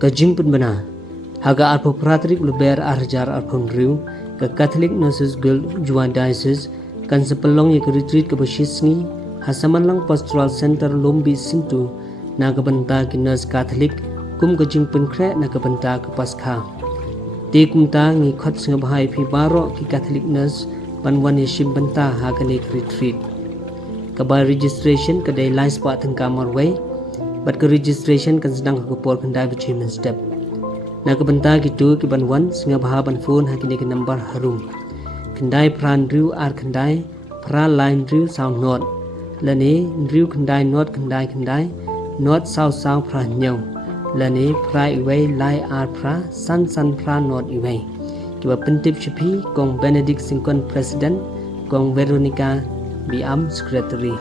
ke Jingpynbna haga arpo pratrik leber arjar arpon riu ke Catholic Nurses Guild Jowai Diocese kan sepelong ke retreat ke Beshisngi hasaman lang pastoral center Lombi Sintu na kebenta ke nurse Catholic kum ke Jingpynbna na kebenta ke Paskha ti kumta ngi khot singa bahai phi baro ki Catholic nurse panwan yishim benta hakani retreat kabar registration kedai lais pa teng kamar wei bat ke registration kan sedang ke por kendai achievement step na kebenta gitu ki banwan singa baha ban phone hakini ke number harum kendai pran riu ar kendai pra line riu sound note lani riu kendai note kendai note sound pra nyau lani pra iwei lai ar pra san pra note iwei kiba pentip chipi kong Benedict Singkon president kong Veronica biam secretary